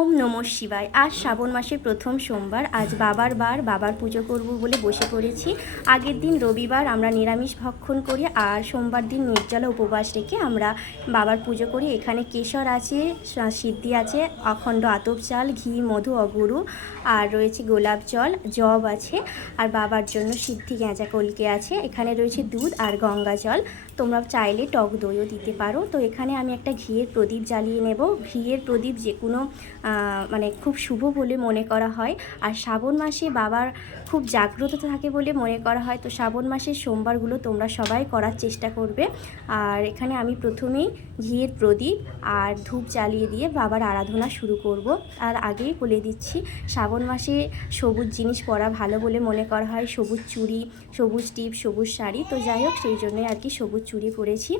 ওম নমঃ শিবায়। আজ শ্রাবণ মাসের প্রথম সোমবার। আজ বাবার বার, বাবার পুজো করব বলে বসে পড়েছি। আগের দিন রবিবার আমরা নিরামিষ ভক্ষণ করি, আর সোমবার দিন নির্জলা উপবাস রেখে আমরা বাবার পুজো করি। এখানে কেশর আছে, সিদ্ধি আছে, অখণ্ড আতপ চাল, ঘি, মধু, অগুরু, আর রয়েছে গোলাপ জল, জব আছে, আর বাবার জন্য সিদ্ধি গেঁজা কলকে আছে। এখানে রয়েছে দুধ আর গঙ্গা জল। তোমরা চাইলে টক দইও দিতে পারো। তো এখানে আমি একটা ঘিয়ের প্রদীপ জ্বালিয়ে নেব। ঘিয়ের প্রদীপ যে কোনো মানে খুব শুভ বলে মনে করা হয়। আর শ্রাবণ মাসে বাবার খুব জাগ্রত থাকে বলে মনে করা হয়। তো শ্রাবণ মাসের সোমবারগুলো তোমরা সবাই করার চেষ্টা করবে। আর এখানে আমি প্রথমেই ঘিয়ের প্রদীপ আর ধূপ জ্বালিয়ে দিয়ে বাবার আরাধনা শুরু করব। আর আগেই বলে দিচ্ছি, শ্রাবণ মাসে সবুজ জিনিস পরা ভালো বলে মনে করা হয়। সবুজ চুড়ি, সবুজ টিপ, সবুজ শাড়ি। তো যাই হোক, সেই জন্যই আর কি সবুজ চুড়ি পরেছি।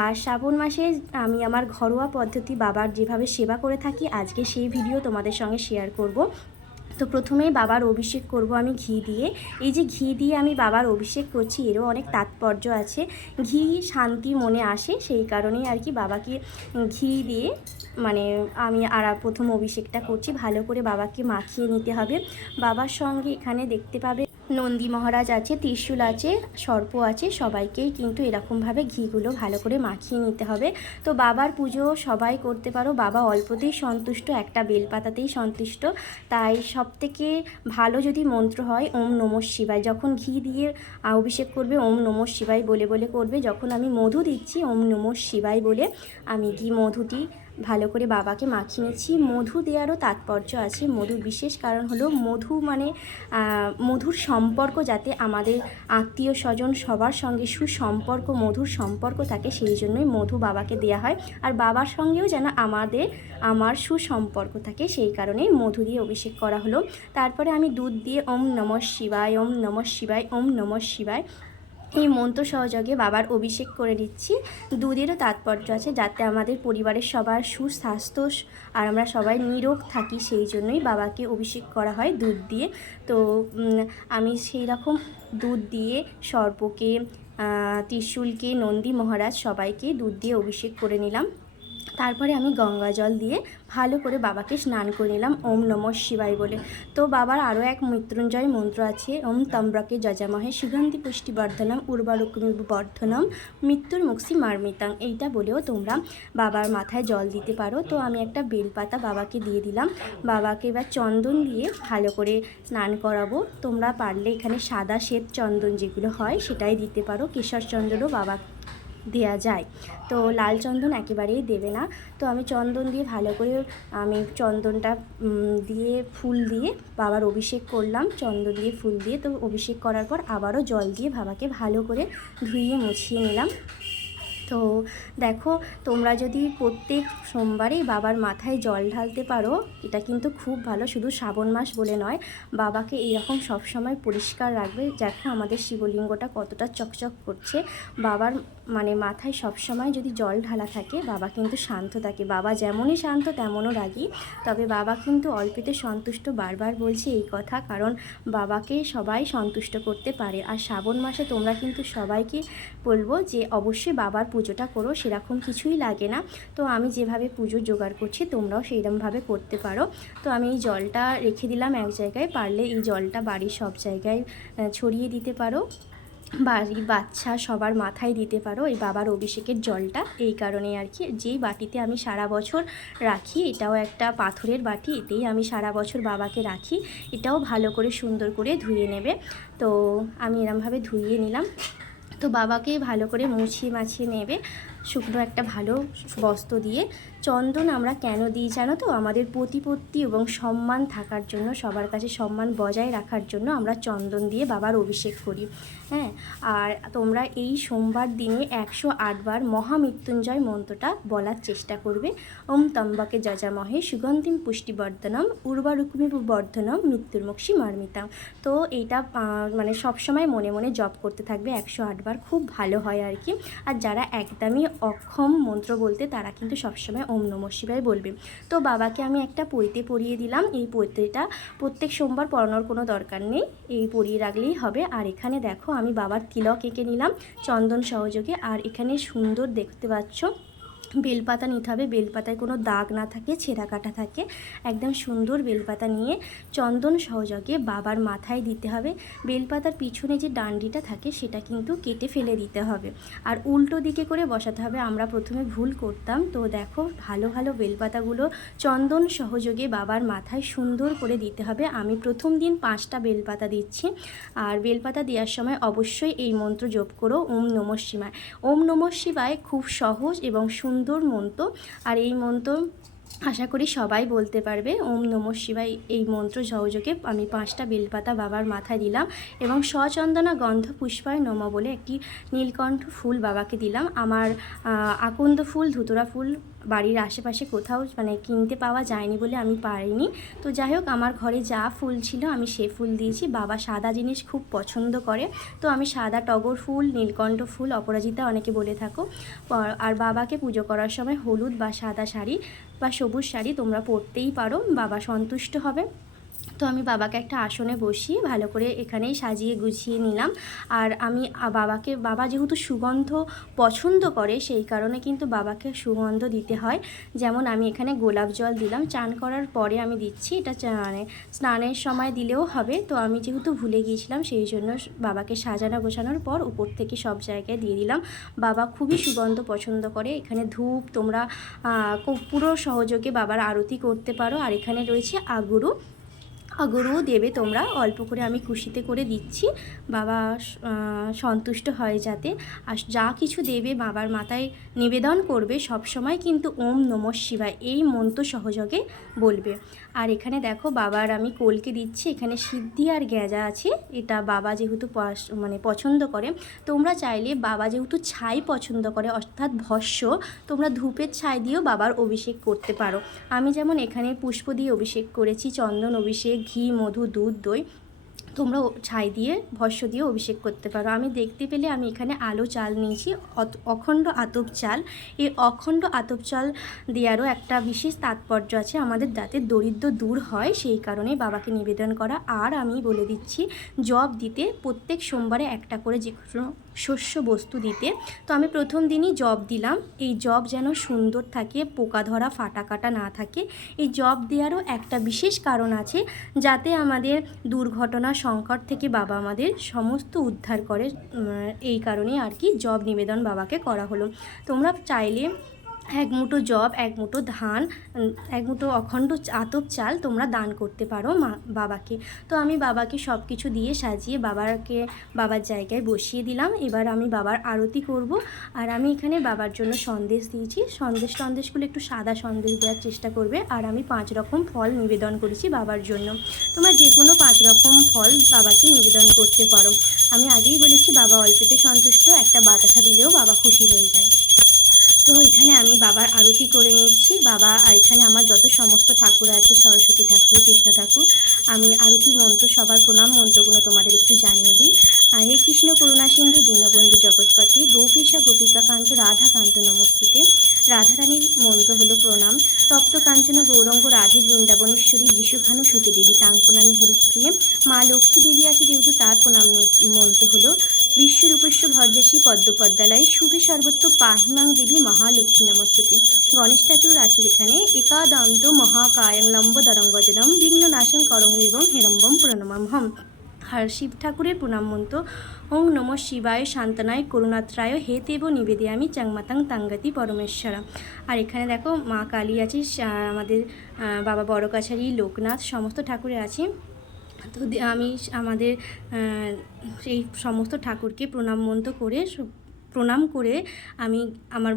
আর শ্রাবণ মাসে আমি আমার ঘরোয়া পদ্ধতি বাবার যেভাবে সেবা করে থাকি, আজকে সেই ভিডিও তোমাদের সঙ্গে শেয়ার করব। তো প্রথমেই বাবার অভিষেক করব আমি ঘি দিয়ে। এই যে ঘি দিয়ে আমি বাবার অভিষেক করছি, এরও অনেক তাৎপর্য আছে। ঘি শান্তি মনে আসে, সেই কারণেই আর কি বাবাকে ঘি দিয়ে মানে আমি প্রথম অভিষেকটা করছি। ভালো করে বাবাকে মাখিয়ে নিতে হবে। বাবার সঙ্গে এখানে দেখতে পাবে নন্দী মহারাজ আছে, ত্রিশূল আছে, সর্প আছে। সবাইকেই কিন্তু এরকমভাবে ঘিগুলো ভালো করে মাখিয়ে নিতে হবে। তো বাবার পুজো সবাই করতে পারো। বাবা অল্পতেই সন্তুষ্ট, একটা বেলপাতাতেই সন্তুষ্ট। তাই সবথেকে ভালো যদি মন্ত্র হয় ওম নমঃ শিবায়। যখন ঘি দিয়ে অভিষেক করবে ওম নমঃ শিবায় বলে বলে করবে। যখন আমি মধু দিচ্ছি ওম নমঃ শিবায় বলে আমি ঘি মধুটি ভালো করে বাবাকে মাখিয়ে নিচ্ছি। মধু দেওয়ারও তাৎপর্য আছে। মধুর বিশেষ কারণ হলো মধু মানে মধুর সম্পর্ক, যাতে আমাদের আত্মীয় স্বজন সবার সঙ্গে সুসম্পর্ক, মধুর সম্পর্ক থাকে, সেই জন্যই মধু বাবাকে দেওয়া হয়। আর বাবার সঙ্গেও যেন আমার সুসম্পর্ক থাকে, সেই কারণেই মধু দিয়ে অভিষেক করা হলো। তারপরে আমি দুধ দিয়ে ওম নমঃ শিবায়, ওম নমঃ শিবায়, ওম নমঃ শিবায় এই মন্ত্র সহযোগে বাবার অভিষেক করে দিচ্ছি। দুধেরও তাৎপর্য আছে, যাতে আমাদের পরিবারের সবার সুস্বাস্থ্য আর আমরা সবাই নিরোগ থাকি, সেই জন্যই বাবাকে অভিষেক করা হয় দুধ দিয়ে। তো আমি সেই রকম দুধ দিয়ে সর্পকে, ত্রিশূলকে, নন্দী মহারাজ সবাইকে দুধ দিয়ে অভিষেক করে নিলাম। তারপরে আমি গঙ্গা জল দিয়ে ভালো করে বাবাকে স্নান করে নিলাম ওম নমঃ শিবায় বলে। তো বাবার আরও এক মৃত্যুঞ্জয় মন্ত্র আছে, ওম ত্র্যম্বকে যজামহে সুগন্ধি পুষ্টিবর্ধনম উর্বারুকমিব বর্ধনম মৃত্যুর মুক্তি মার্মিতাং। এইটা বলেও তোমরা বাবার মাথায় জল দিতে পারো। তো আমি একটা বেলপাতা বাবাকে দিয়ে দিলাম। বাবাকে এবার চন্দন দিয়ে ভালো করে স্নান করাবো। তোমরা পারলে এখানে সাদা শ্বেত চন্দন যেগুলো হয় সেটাই দিতে পারো। কেশর চন্দনও বাবা দেয়া যায়, তো লাল চন্দন একেবারেই দেবে না। তো আমি চন্দন দিয়ে ভালো করে আমি চন্দনটা দিয়ে ফুল দিয়ে বাবার অভিষেক করলাম। চন্দন দিয়ে ফুল দিয়ে তো অভিষেক করার পর আবারও জল দিয়ে বাবাকে ভালো করে ধুইয়ে মুছিয়ে নিলাম। তো দেখো, তোমরা যদি প্রত্যেক সোমবারেই বাবার মাথায় জল ঢালতে পারো, এটা কিন্তু খুব ভালো। শুধু শ্রাবণ মাস বলে নয়, বাবাকে এইরকম সবসময় পরিষ্কার রাখবে। দেখো আমাদের শিবলিঙ্গটা কতটা চকচক করছে। বাবার মানে মাথায় সবসময় যদি জল ঢালা থাকে, বাবা কিন্তু শান্ত থাকে। বাবা যেমনই শান্ত তেমনও রাগী, তবে বাবা কিন্তু অল্পেতে সন্তুষ্ট। বারবার বলছি এই কথা, কারণ বাবাকে সবাই সন্তুষ্ট করতে পারে। আর শ্রাবণ মাসে তোমরা কিন্তু সবাইকে বলবো যে অবশ্যই বাবার পুজোটা করো, সেরকম কিছুই লাগে না। তো আমি যেভাবে পুজো জোগাড় করছি তোমরাও সেইরকমভাবে করতে পারো। তো আমি এই জলটা রেখে দিলাম এক জায়গায়। পারলে এই জলটা বাড়ির সব জায়গায় ছড়িয়ে দিতে পারো, বাড়ির বাচ্চা সবার মাথায় দিতে পারো এই বাবার অভিষেকের জলটা। এই কারণে আর কি, যেই বাটিতে আমি সারা বছর রাখি, এটাও একটা পাথরের বাটি, এতেই আমি সারা বছর বাবাকে রাখি। এটাও ভালো করে সুন্দর করে ধুয়ে নেবে। তো আমি এরমভাবে ধুইয়ে নিলাম। তো বাবাকে ভালো করে মুছিয়ে মাছিয়ে নেবে শুকনো একটা ভালো বস্ত্র দিয়ে। চন্দন আমরা কেন দিই জানো তো? আমাদের প্রতিপত্তি এবং সম্মান থাকার জন্য, সবার কাছে সম্মান বজায় রাখার জন্য আমরা চন্দন দিয়ে বাবার অভিষেক করি। হ্যাঁ, আর তোমরা এই সোমবার দিনে 108 বার মহামৃত্যুঞ্জয় মন্ত্রটা বলার চেষ্টা করবে। ওম ত্র্যম্বকে যজামহে সুগন্ধিম পুষ্টিবর্ধনম উর্বারুকমিব বর্ধনম মৃত্যুর্মুক্ষী মার্মিতাম। তো এইটা মানে সবসময় মনে মনে জপ করতে থাকবে 108 বার, খুব ভালো হয় আর কি। আর যারা একদমই অক্ষম মন্ত্র বলতে, তারা কিন্তু সবসময় ওম নমঃ শিবায় বলবে। তো বাবাকে আমি একটা পৈতে পরিয়ে দিলাম। এই পৈতেটা প্রত্যেক সোমবার পরানোর কোনো দরকার নেই, এই পরিয়ে রাখলেই হবে। আর এখানে দেখো আমি বাবার তিলক এঁকে নিলাম চন্দন সহযোগে। আর এখানে সুন্দর দেখতে পাচ্ছ বেলপাতা নিতে হবে, বেলপাতায় কোনো দাগ না থাকে, ছেঁড়া কাটা থাকে, একদম সুন্দর বেলপাতা নিয়ে চন্দন সহযোগে বাবার মাথায় দিতে হবে। বেলপাতার পিছনে যে ডান্ডিটা থাকে সেটা কিন্তু কেটে ফেলে দিতে হবে, আর উল্টো দিকে করে বসাতে হবে। আমরা প্রথমে ভুল করতাম, তো দেখো ভালো ভালো বেলপাতাগুলো চন্দন সহযোগে বাবার মাথায় সুন্দর করে দিতে হবে। আমি প্রথম দিন 5টা বেলপাতা দিচ্ছি, আর বেলপাতা দেওয়ার সময় অবশ্যই এই মন্ত্র জপ করো, ওম নমঃ শিবায়। ওম নমঃ শিবায় খুব সহজ এবং সুন্দর মন্ত্র, আর এই মন্ত্র আশা করি সবাই বলতে পারবে। ওম নমঃ শিবায় এই মন্ত্র সহযোগে আমি 5টা বেলপাতা বাবার মাথায় দিলাম, এবং সচন্দনা গন্ধ পুষ্পায় নমঃ বলে একটি নীলকণ্ঠ ফুল বাবাকে দিলাম। আমার আকন্দ ফুল, ধুতরা ফুল বাড়ির আশেপাশে কোথাও মানে কিনতে পাওয়া যায়নি বলে আমি পারিনি। তো যাই হোক, আমার ঘরে যা ফুল ছিল আমি সে ফুল দিয়েছি। বাবা সাদা জিনিস খুব পছন্দ করে, তো আমি সাদা টগর ফুল, নীলকণ্ঠ ফুল, অপরাজিতা অনেকে বলে থাকো। আর বাবাকে পুজো করার সময় হলুদ বা সাদা শাড়ি বা সবুজ শাড়ি তোমরা পরতেই পারো, বাবা সন্তুষ্ট হবে। তো আমি বাবাকে একটা আসনে বসিয়ে ভালো করে এখানেই সাজিয়ে গুছিয়ে নিলাম। আর আমি বাবা যেহেতু সুগন্ধ পছন্দ করে, সেই কারণে কিন্তু বাবাকে সুগন্ধ দিতে হয়। যেমন আমি এখানে গোলাপ জল দিলাম, চান করার পরে আমি দিচ্ছি, এটা মানে স্নানের সময় দিলেও হবে। তো আমি যেহেতু ভুলে গিয়েছিলাম, সেই জন্য বাবাকে সাজানো গোছানোর পর উপর থেকে সব জায়গায় দিয়ে দিলাম। বাবা খুবই সুগন্ধ পছন্দ করে। এখানে ধূপ তোমরা পুরো সহযোগে বাবার আরতি করতে পারো। আর এখানে রয়েছে আগরুও দেবে তোমরা, অল্প করে আমি খুশিতে করে দিচ্ছি, বাবা সন্তুষ্ট হয় যাতে। আর যা কিছু দেবে বাবার মাথায় নিবেদন করবে সব সময় কিন্তু ওম নমঃ শিবায় এই মন্ত্র সহযোগে বলবে। আর এখানে দেখো বাবার আমি কলকে দিচ্ছি, এখানে সিদ্ধি আর গেঁজা আছে, এটা বাবা যেহেতু মানে পছন্দ করে। তোমরা চাইলে বাবা যেহেতু ছাই পছন্দ করে অর্থাৎ ভস্য, তোমরা ধূপের ছাই দিয়েও বাবার অভিষেক করতে পারো। আমি যেমন এখানে পুষ্প দিয়ে অভিষেক করেছি, চন্দন অভিষেক, ঘি, মধু, দুধ, দই, তোমরা ছাই দিয়ে ভস্য দিয়ে অভিষেক করতে পারো। আমি দেখতে পেলে আমি এখানে আলো চাল নিয়েছি, অখণ্ড আতপ চাল। এই অখণ্ড আতপ চাল দেওয়ারও একটা বিশেষ তাৎপর্য আছে, আমাদের যাতে দরিদ্র দূর হয় সেই কারণে বাবাকে নিবেদন করা। আর আমি বলে দিচ্ছি জব দিতে, প্রত্যেক সোমবারে একটা করে যে কোনো শস্য বস্তু দিতে। তো আমি প্রথম দিনই জব দিলাম, এই জব যেন সুন্দর থাকে, পোকা ধরা ফাটা কাটা না থাকে। এই জব দেওয়ারও একটা বিশেষ কারণ আছে, যাতে আমাদের দুর্ঘটনা সংকট থেকে বাবা আমাদের সমস্ত উদ্ধার করে। এই কারণেই আর কি জব নিবেদন বাবাকে করা হলো। তোমরা চাইলে এক মুঠো জব, এক মুঠো ধান, এক মুঠো অখণ্ড আতপ চাল তোমরা দান করতে পারো বাবাকে। তো আমি বাবাকে সব কিছু দিয়ে সাজিয়ে বাবার জায়গায় বসিয়ে দিলাম। এবার আমি বাবার আরতি করব। আর আমি এখানে বাবার জন্য সন্দেশ দিয়েছি, সন্দেশগুলো একটু সাদা সন্দেশ দেওয়ার চেষ্টা করবে। আর আমি 5 রকম ফল নিবেদন করেছি বাবার জন্য। তোমরা যে কোনো 5 রকম ফল বাবাকে নিবেদন করতে পারো। আমি আগেই বলেছি বাবা অল্পতে সন্তুষ্ট, একটা বাতাসা দিলেও বাবা খুশি হয়ে যায়। তো এখানে আমি বাবার আরতি করে নিচ্ছি। বাবা আর এখানে আমার যত সমস্ত ঠাকুর আছে, সরস্বতী ঠাকুর, কৃষ্ণ ঠাকুর, আমি আরতি মন্ত্র সবার প্রণাম মন্ত্রগুলো তোমাদের একটু জানিয়ে দিই। হে কৃষ্ণ করুণা সিন্ধু দীনবন্ধু জগৎপতি গোপীশা গোপিকা কান্ত রাধা কান্ত নমস্তুতে। রাধারানীর মন্ত্র হলো প্রণাম। তপ্ত কাঞ্চন গৌরঙ্গ রাধে বৃন্দাবনেশ্বরী বিশ্বভানু সুতে দেবী তাং প্রণামী হরিপ্রিয়ে। মা লক্ষ্মী দেবী আছে যেহেতু তার প্রণাম মন্ত্র হলো বিশ্বরূপস্য ভর্যাসী পদ্মপদ্মালয় শুভে সর্বত্র পাহিমাং দেবী মহালক্ষ্মী নমস্তুতে। গণেশ ঠাকুর আছে যেখানে একাদন্ত মহাকায়ং লম্বদরং গজনম বিঘ্ন নাশং করং এবং হেরম্বম প্রণমামহম। আর শিব ঠাকুরের প্রণাম মন্ত্র ওং নমঃ শিবায় শান্তনায় করুণাত্রায় হে দেব নিবেদিয়ামি চাংমাতাং তাঙ্গাতি পরমেশ্বরা। আর এখানে দেখো মা কালী আছে, আমাদের বাবা বড় কাছারি, লোকনাথ, সমস্ত ঠাকুরের আছে। তো আমি আমাদের এই সমস্ত ঠাকুরকে প্রণাম করে আমি আমার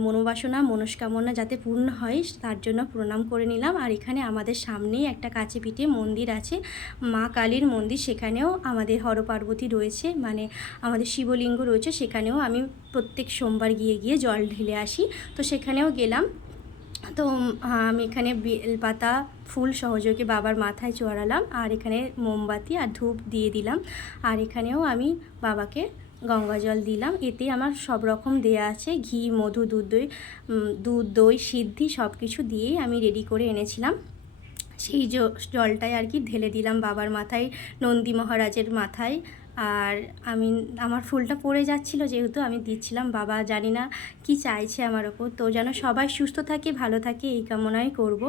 মনস্কামনা যাতে পূর্ণ হয় তার জন্য প্রণাম করে নিলাম। আর এখানে আমাদের সামনেই একটা কাছে পিঠে মন্দির আছে, মা কালীর মন্দির, সেখানেও আমাদের হরপার্বতী রয়েছে, মানে আমাদের শিবলিঙ্গ রয়েছে। সেখানেও আমি প্রত্যেক সোমবার গিয়ে জল ঢেলে আসি, তো সেখানেও গেলাম। তো আমি এখানে বেলপাতা ফুল সহযোগে বাবার মাথায় চড়ালাম, আর এখানে মোমবাতি আর ধূপ দিয়ে দিলাম। আর এখানেও আমি বাবাকে গঙ্গা জল দিলাম, এতে আমার সব রকম দেয়া আছে, ঘি, মধু, দুধ, দই, সিদ্ধি সব কিছু দিয়েই আমি রেডি করে এনেছিলাম। সেই জলটাই আর কি ঢেলে দিলাম বাবার মাথায়, নন্দী মহারাজের মাথায়, আর আমার ফুলটা পড়ে যাচ্ছিলো, যেহেতু আমি দিচ্ছিলাম। বাবা জানি না কি চাইছে আমার ওপর। তো যেন সবাই সুস্থ থাকে, ভালো থাকে, এই কামনাই করব।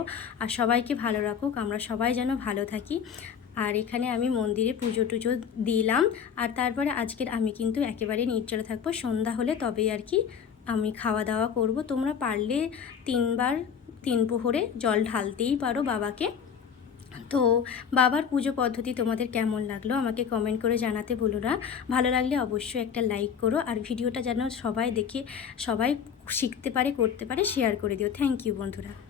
আর সবাইকে ভালো রাখুক, আমরা সবাই যেন ভালো থাকি। আর এখানে আমি মন্দিরে পুজো টুজো দিলাম। আর তারপরে আজকের আমি কিন্তু একেবারে নির্জলা থাকবো। সন্ধ্যা হলে তবেই আর কি আমি খাওয়া দাওয়া করব। তোমরা পারলে 3বার 3 প্রহরে জল ঢালতেই পারো বাবাকে। তো বাবার পুজো পদ্ধতি তোমাদের কেমন লাগলো আমাকে কমেন্ট করে জানাতে ভুলো না। ভালো লাগলে অবশ্যই একটা লাইক করো, আর ভিডিওটা যেন সবাই দেখে সবাই শিখতে পারে, করতে পারে, শেয়ার করে দিও। থ্যাংক ইউ বন্ধুরা।